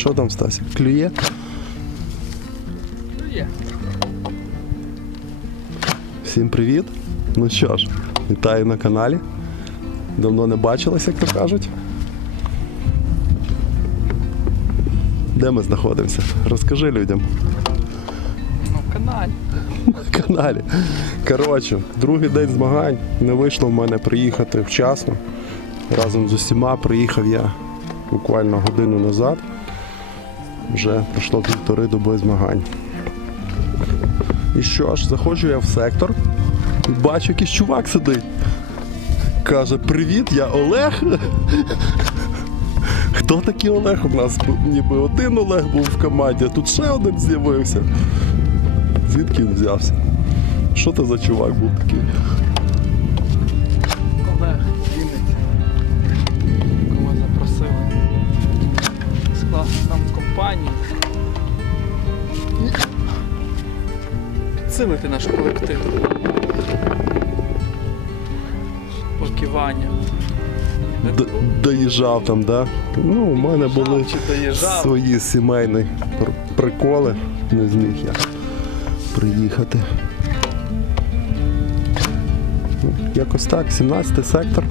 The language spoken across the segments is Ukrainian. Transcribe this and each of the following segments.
Що там, Стасі? Клює? Ну, Є. Всім привіт. Ну що ж, вітаю на каналі. Давно не бачились, як то кажуть. Де ми знаходимося? Розкажи людям Ну, в каналі. на каналі. Коротше, другий день змагань. Не вийшло в мене приїхати вчасно. Разом з усіма приїхав я буквально годину назад. Вже пройшло півтори доби змагань. І що ж, заходжу я в сектор бачу, якийсь чувак сидить. Каже, привіт, я Олег. Хто такий Олег? У нас ніби один Олег був в команді, а тут ще один з'явився. Звідки він взявся? Що це за чувак був такий? Компанію. Підсилити наш колектив. Поки Ваня. не Д- доїжджав там, да? Ну, у мене були доїжджав свої сімейні приколи. Не зміг я приїхати. Якось так, 17 сектор.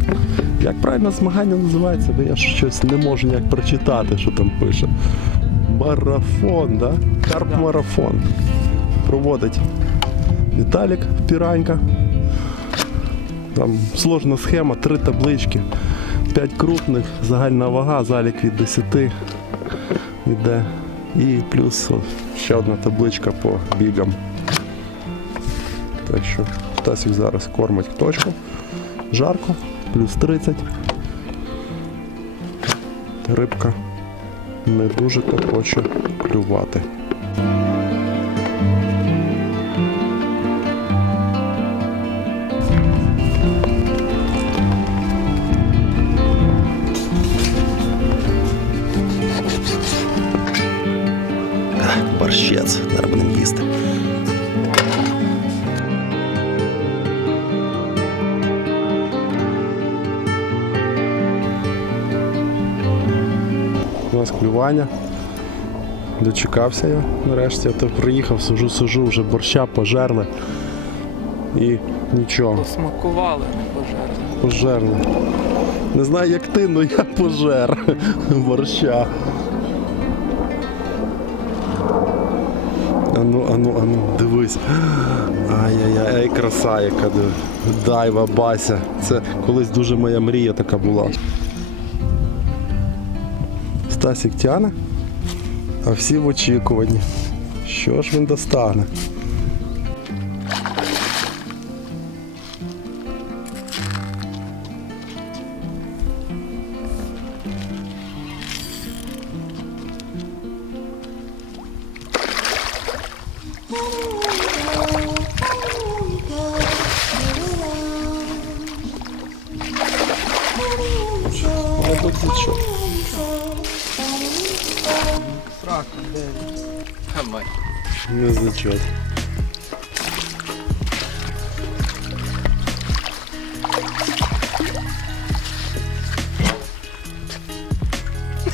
Як правильно змагання називається? Бо я щось не можу ніяк прочитати, що там пише. Марафон, да? Карп-марафон. Проводить Віталік Піранька. Там сложна схема, три таблички. 5 крупних, загальна вага, залік від 10 йде. І плюс ще одна табличка по бігам. Так що Стасік зараз кормить точку. Жарко, плюс 30. Рибка не дуже то хоче клювати. У нас клювання. Дочекався я нарешті, а то приїхав, сижу, сижу, вже борща пожерли. І нічого, Посмакували, не пожерли. пожерли. Не знаю як ти, але я пожер борща. Ану, ану, ану, дивись. Ай-яй-яй, ай, краса яка. Дайва, Бася. Це колись дуже моя мрія така була. Стасік тяне, а всі в очікуванні. Що ж він достане? Мабуть, Хамай. Не зачет.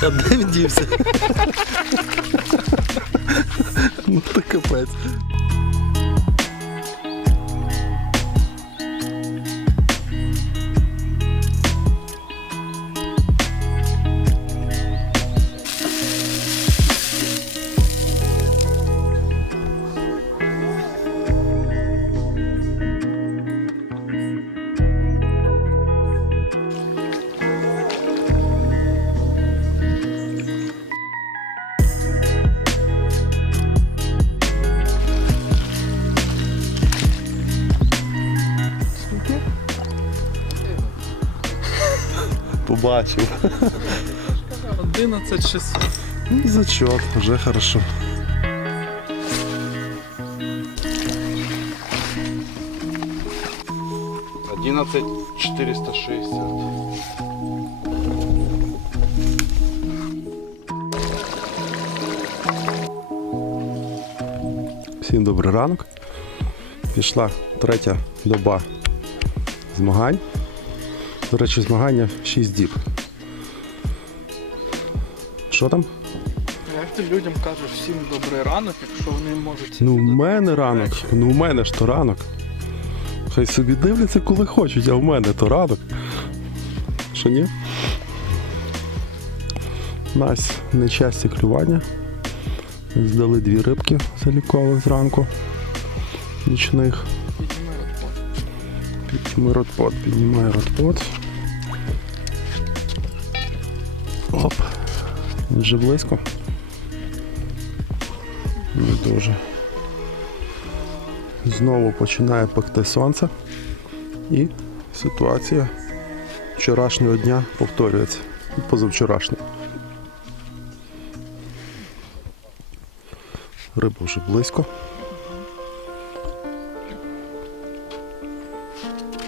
А де він дівся? ну то капець. Побачив. 11 600. Ну, зачок, вже хорошо. Одиннадцать четыреста шестьдесят. Всім добрий ранок. Пішла третя доба змагань. До речі, змагання 6 діб. Що там? Як ти людям кажеш всім добрий ранок, якщо вони можуть Ну, в мене ранок. речі? Ну, в мене ж то ранок. Хай собі дивляться, коли хочуть, а в мене то ранок. Що ні? Нас нечасті клювання. Здали дві рибки залікових зранку. Нічних. Підніми ротпот, піднімай ротпот. Оп. Вже близько. Не дуже. Знову починає пекти сонце. І ситуація вчорашнього дня повторюється. Позавчорашнього. Риба вже близько.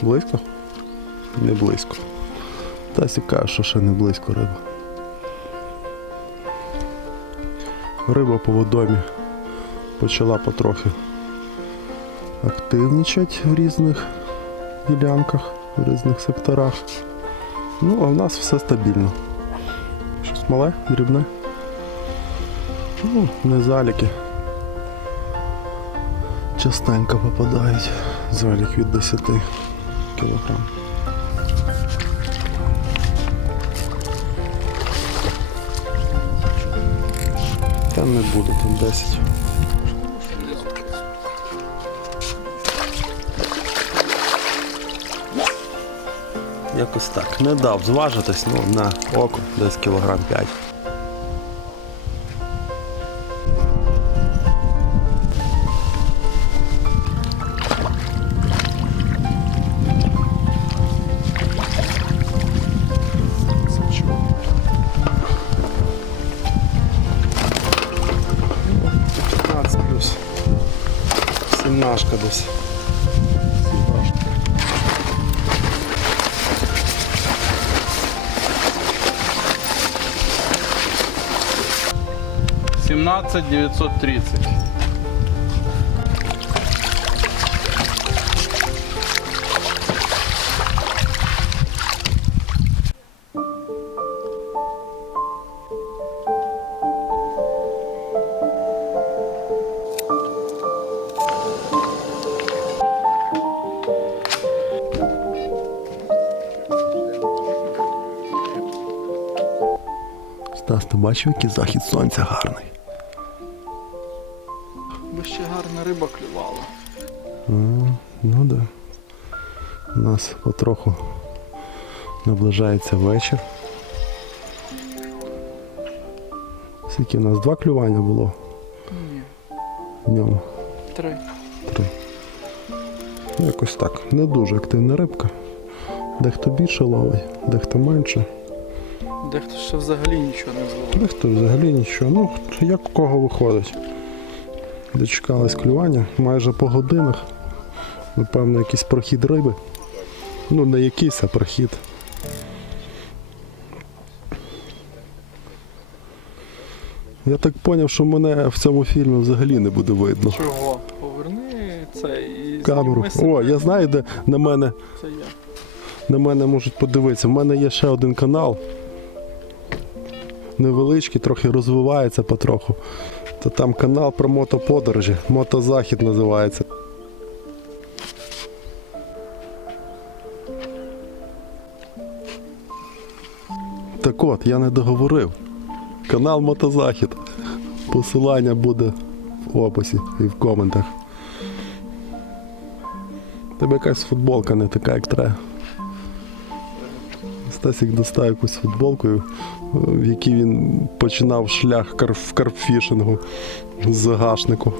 Близько? Не близько. Тасі каже, що ще не близько риба. Риба по водомі почала потрохи активнічати в різних ділянках, в різних секторах. Ну, а в нас все стабільно. Щось мале, дрібне. Ну, не заліки. Частенько попадають. Залік від 10 кілограм. Там не буде, там 10. Якось так. Не дав зважитись, ну на око десь кілограм 5. 11 930. Стас, ти бачив, який захід сонця гарний. Би ще гарна риба клювала. А, ну да. У нас потроху наближається вечір. Скільки у нас два клювання було Ні, ньому? три. Три. Ну, якось так. Не дуже активна рибка. Дехто більше ловить, дехто менше. Дехто ще взагалі нічого не зловив. Дехто взагалі нічого. Ну, як у кого виходить. Дочекались клювання майже по годинах. Напевно, якийсь прохід риби. Ну, не якийсь, а прохід. Я так зрозумів, що мене в цьому фільмі взагалі не буде видно. Чого? Поверни це і Камеру. О, я знаю, де на мене, Це я. на мене можуть подивитися. У мене є ще один канал. Невеличкий, трохи розвивається потроху. То там канал про мотоподорожі. Мотозахід називається. Так от, я не договорив. Канал Мотозахід. Посилання буде в описі і в коментах. Тебе якась футболка не така, як треба. Стасік достав якусь футболку, в якій він починав шлях в карпфішингу з загашнику.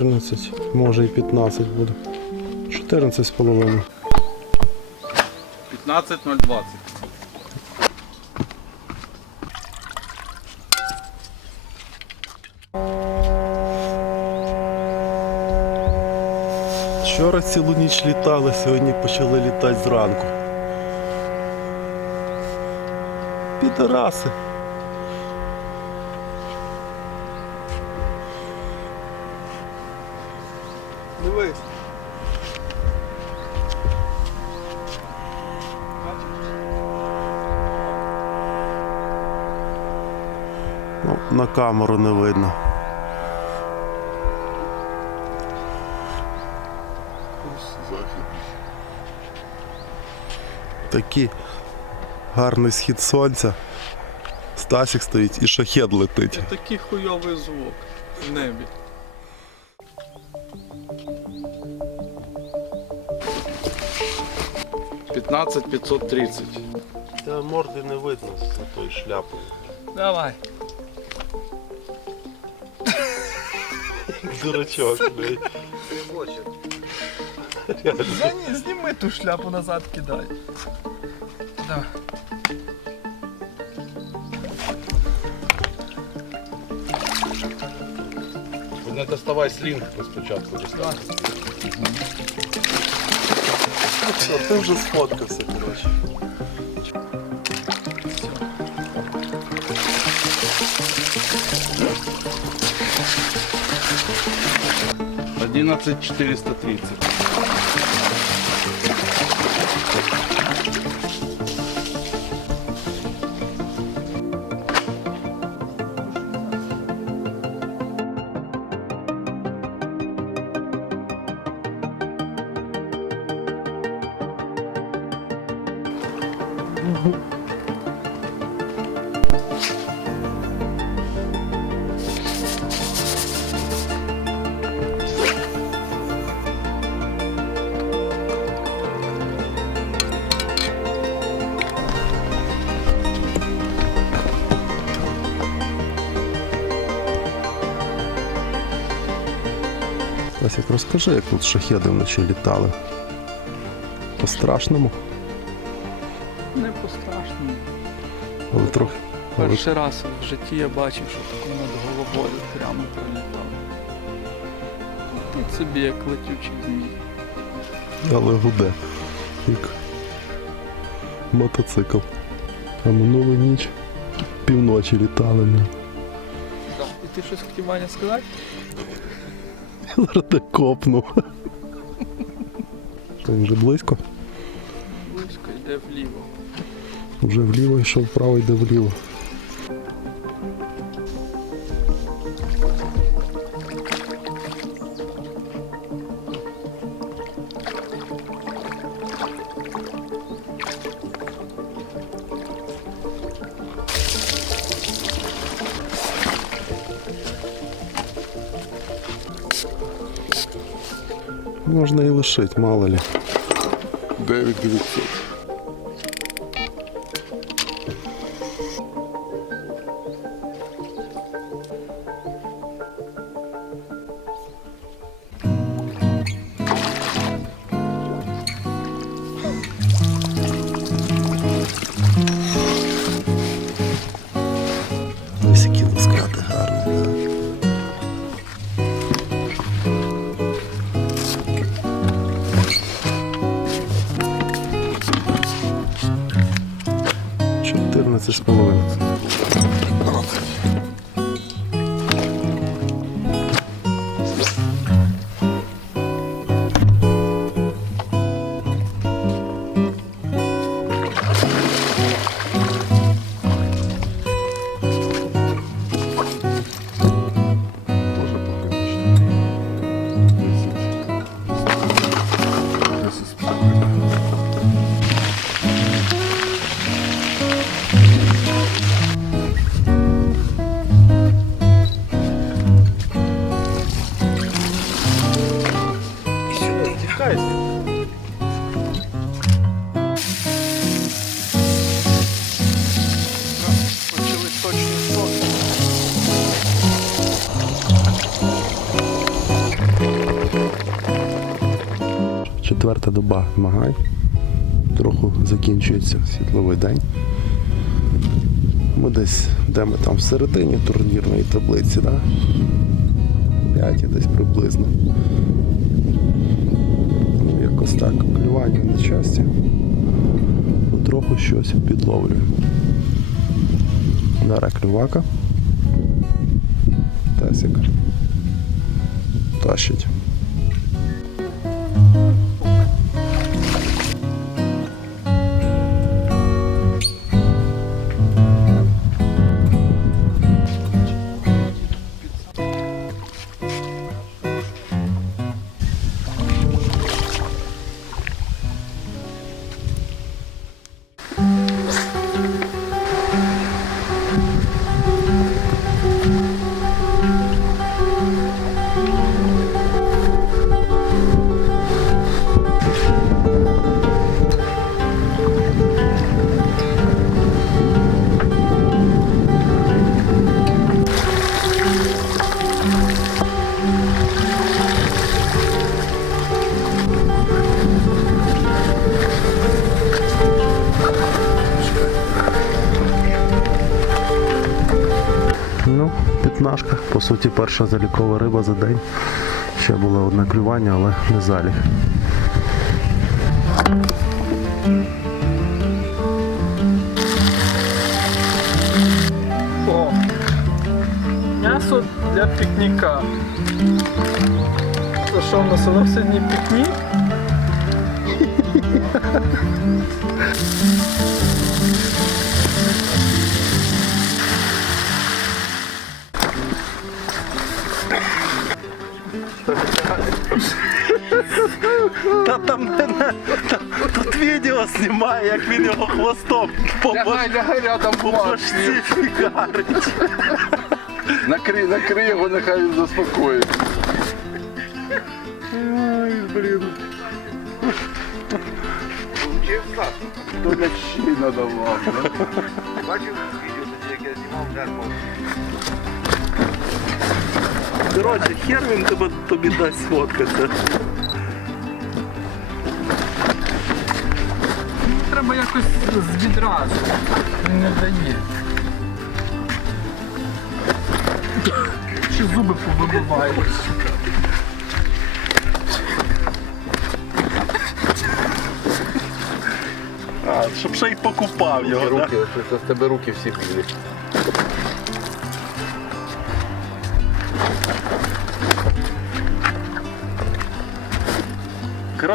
Чотирнадцять, може і 15 буде. 14 з половиною. 15020. Вчора цілу ніч літали, сьогодні почали літати зранку. Підараси. Дивись. Ну, на камеру не видно. Такий гарний схід сонця. Стасік стоїть і шахет летить. Такий хуйовий звук в небі. Пятнадцать пятьсот тридцать. Та морди не видно за тою шляпою. Давай. Дурачок, блядь. Да ні, зніми ту шляпу назад кидай. Да. Не доставай слінг спочатку. Да. Все, ти вже сфоткався, коротше. Одиннадцать четыреста тридцать. Стасік, розкажи, як тут шахеди вночі літали. По-страшному, Не по-страшному. але трохи. Але, Перший раз в житті я бачив, що таке над головою прямо пролітало. Тут собі як летючий змій. але гуде. Як мотоцикл. А минулу ніч півночі літали. ми. І ти щось хотів Ваня сказати? Зараз де копнув. Та він вже близько. Близько йде вліво. Вже вліво йшов, вправо йде вліво. Можна і лишити, мало ли. 9900. 13,5. Четверта доба Магай. потроху закінчується світловий день. Ми десь, де ми там всередині турнірної таблиці, да? П'яті десь приблизно. Ну, якось так. Клювання на щастя. Потроху щось підловлює. Зараз клювака. Тесик. Тащить. Перша залікова риба за день. Ще було одне клювання, але не залік. О, м'ясо для пікніка. То що в нас у нас сьогодні пікнік? відео знімає, як він його хвостом по Лягай, лягай рядом башці фігарить. Накрий, накрий його, нехай він заспокоїться. Ой, блін. То лящі надавав. да? Бачив відео, тоді, як я знімав зеркало? Коротше, хер він тебе, тобі дасть сфоткатися. Треба якось з відразу. Він не дає. Чи зуби повибивають. А, щоб ще й покупав його, так? Руки, да? з тебе руки всі білі.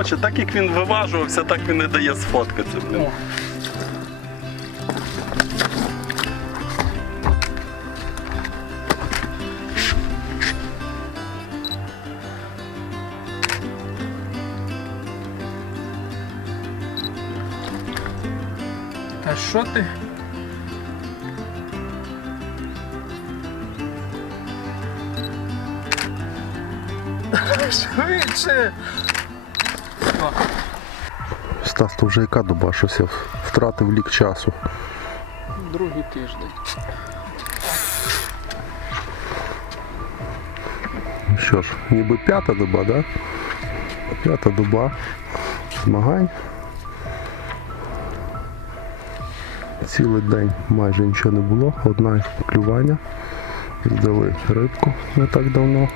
Коротше, так як він виважувався, так він і дає сфоткатися. Блін. Та що ти? Швидше! О, Стас, то вже яка доба, щось я втратив лік часу. Другий тиждень. Що ж, ніби п'ята доба, да? П'ята доба змагань. Цілий день майже нічого не було, одна клювання. Здали рибку не так давно.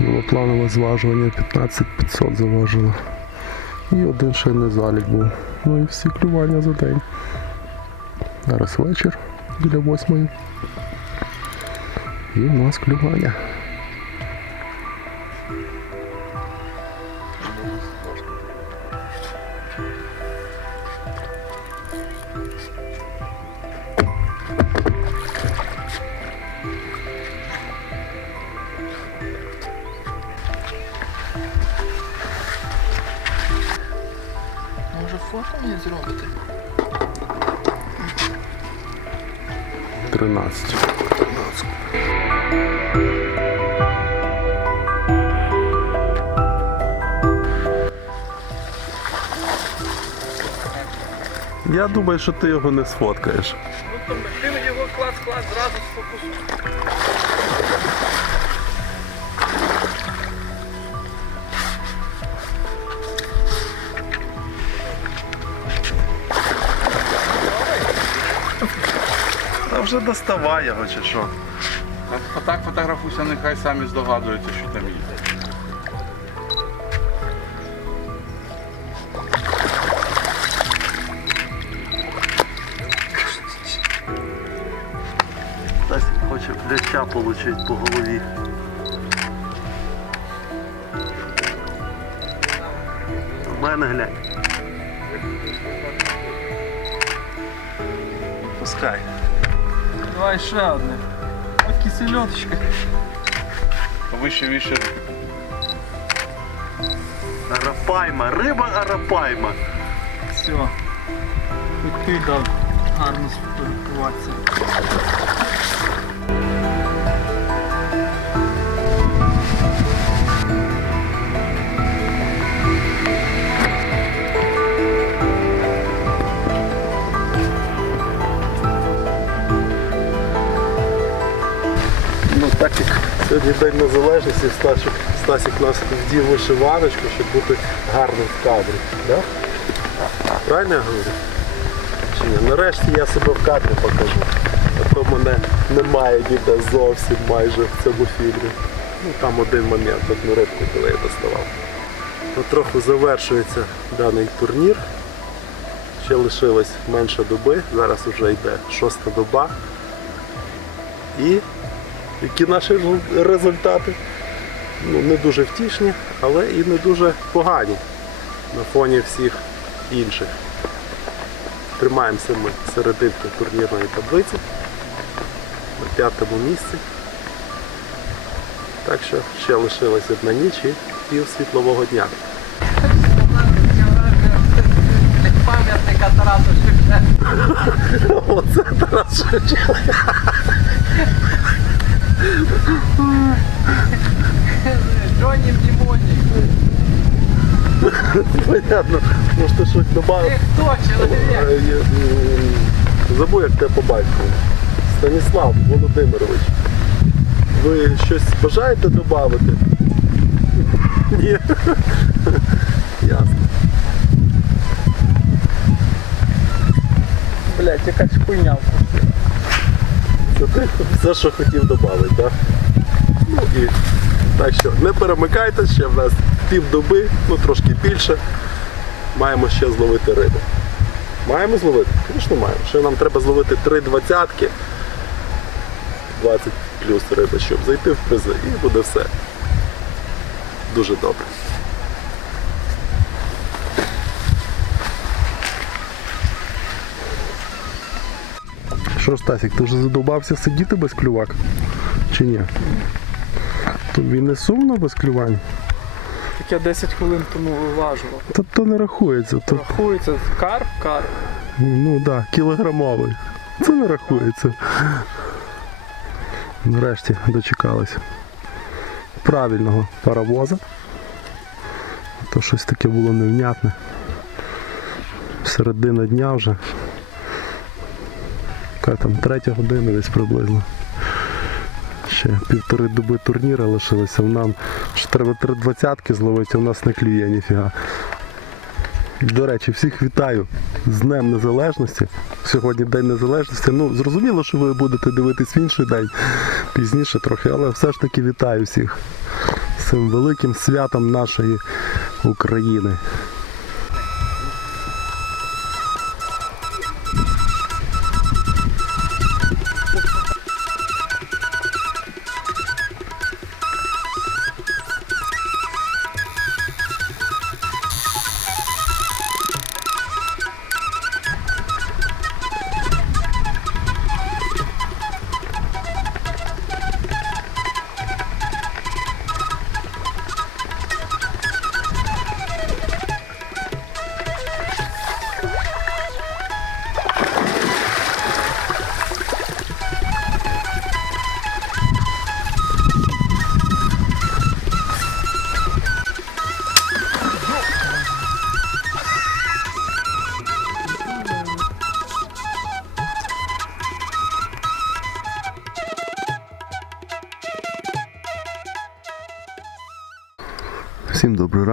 Було планове зважування, 15 500 заважило. І один ще залік був. Ну і всі клювання за день. Зараз вечір біля восьмої. І в нас клювання. 13. Я думаю, що ти його не сфоткаєш. Ну то ти його клас-клас зразу сфокусуй. Може доставай його чи що. А так фотографуйся, нехай самі здогадуються, що там є. Хтось хоче ляща отримати по голові. У мене глянь. Пускай. Давай ще одне. От кисельоточка. Вище, вище. Арапайма, риба арапайма. Все. Хоч ти дав гарно спілкуватися. Так як сьогодні День Незалежності, Стасик, Стасик нас вдів вишиваночку, щоб бути гарним в кадрі. Да? Правильно я говорю? Чи ні? Нарешті я себе в кадрі покажу. А то мене немає ніде зовсім майже в цьому фільмі. Ну там один момент, одну рибку, коли я доставав. Потроху завершується даний турнір. Ще лишилось менше доби, зараз вже йде шоста доба. І які наші результати? Ну, не дуже втішні, але і не дуже погані на фоні всіх інших. Тримаємося ми серединки турнірної таблиці на п'ятому місці. Так що ще лишилась одна ніч і пів світлового дня. Пам'ятника Тарасу Шевченка. Оце Тарас Шевченко. Джоні Дімоні. Понятно, може ти щось додав. Ти хто, чоловік? Забув, як тебе по. Станіслав Володимирович. Ви щось бажаєте додати? Ні. Ясно. Блять, якась хуйня. Все, що хотів додати, так? Ну і так що не перемикайте, ще в нас півдоби, ну трошки більше. Маємо ще зловити рибу. Маємо зловити? Звісно, маємо. Ще нам треба зловити три двадцятки. 20 плюс риби, щоб зайти в призи і буде все. Дуже добре. Що ж, Стасік, ти вже задовбався сидіти без клювак? Чи ні? Тобі не сумно без клювань? Так я 10 хвилин тому виважував. Та то не рахується. То, Рахується карп, карп. ну так, да, кілограмовий. Це не рахується. Нарешті дочекались правильного паровоза. То щось таке було невнятне. Середина дня вже. Яка там третя година десь приблизно. Ще півтори доби турніра лишилося. Нам ще треба три двадцятки зловити, а нас не клює ніфіга. До речі, всіх вітаю з Днем Незалежності. Сьогодні День Незалежності. Ну, зрозуміло, що ви будете дивитись в інший день пізніше трохи, але все ж таки вітаю всіх з цим великим святом нашої України.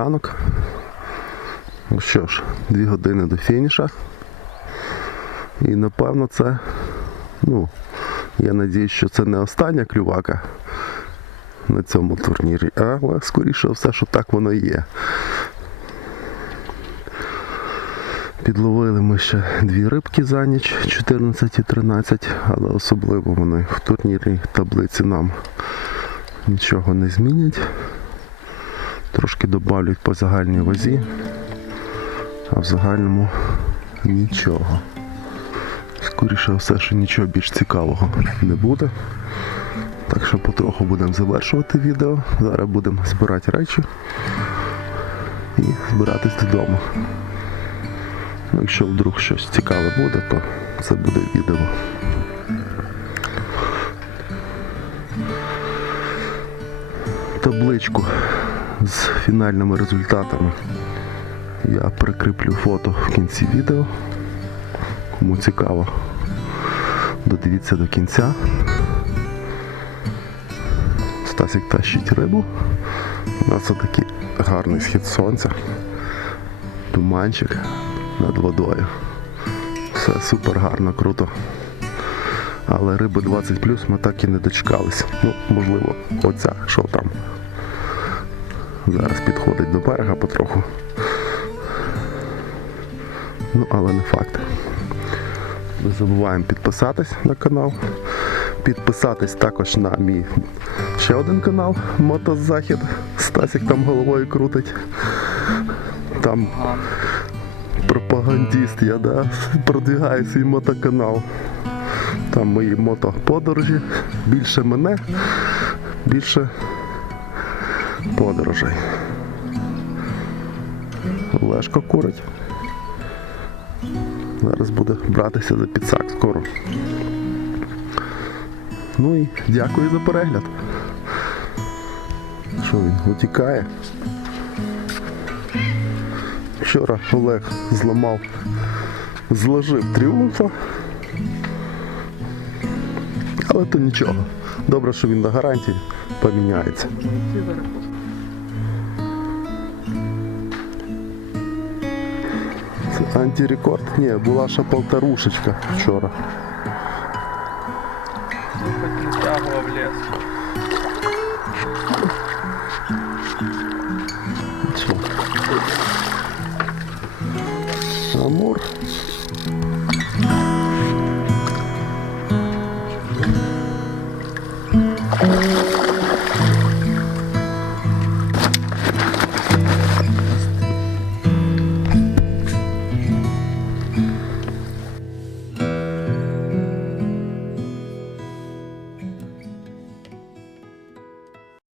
Ранок. Ну що ж, дві години до фініша. І напевно це ну, Я надіюсь, що це не остання клювака на цьому турнірі, але скоріше все, що так воно і є. Підловили ми ще дві рибки за ніч 14 і 13, але особливо вони в турнірній таблиці нам нічого не змінять. Трошки добавлять по загальній вазі, а в загальному нічого. Скоріше все, що нічого більш цікавого не буде. Так що потроху будемо завершувати відео. Зараз будемо збирати речі і збиратись додому. Ну, якщо вдруг щось цікаве буде, то це буде відео. Табличку з фінальними результатами я прикріплю фото в кінці відео. Кому цікаво, додивіться до кінця. Стасик тащить рибу. У нас такий гарний схід сонця. Туманчик над водою. Все супер гарно, круто. Але риби 20 ми так і не дочекались. Ну, можливо, оця, що там. Зараз підходить до берега потроху. Ну, але не факт. Не забуваємо підписатись на канал. Підписатись також на мій ще один канал Мотозахід. Стасік там головою крутить. Там Ага. пропагандист я, да? Продвігаю свій мотоканал. Там мої мотоподорожі. Більше мене, більше подорожей. Лешко курить. Зараз буде братися за підсак скоро. Ну і дякую за перегляд. Що він утікає? Вчора Олег зламав, зложив тріумфа. Але то нічого. Добре, що він на гарантії поміняється. Антирекорд? Ні, була ще полторушечка вчора.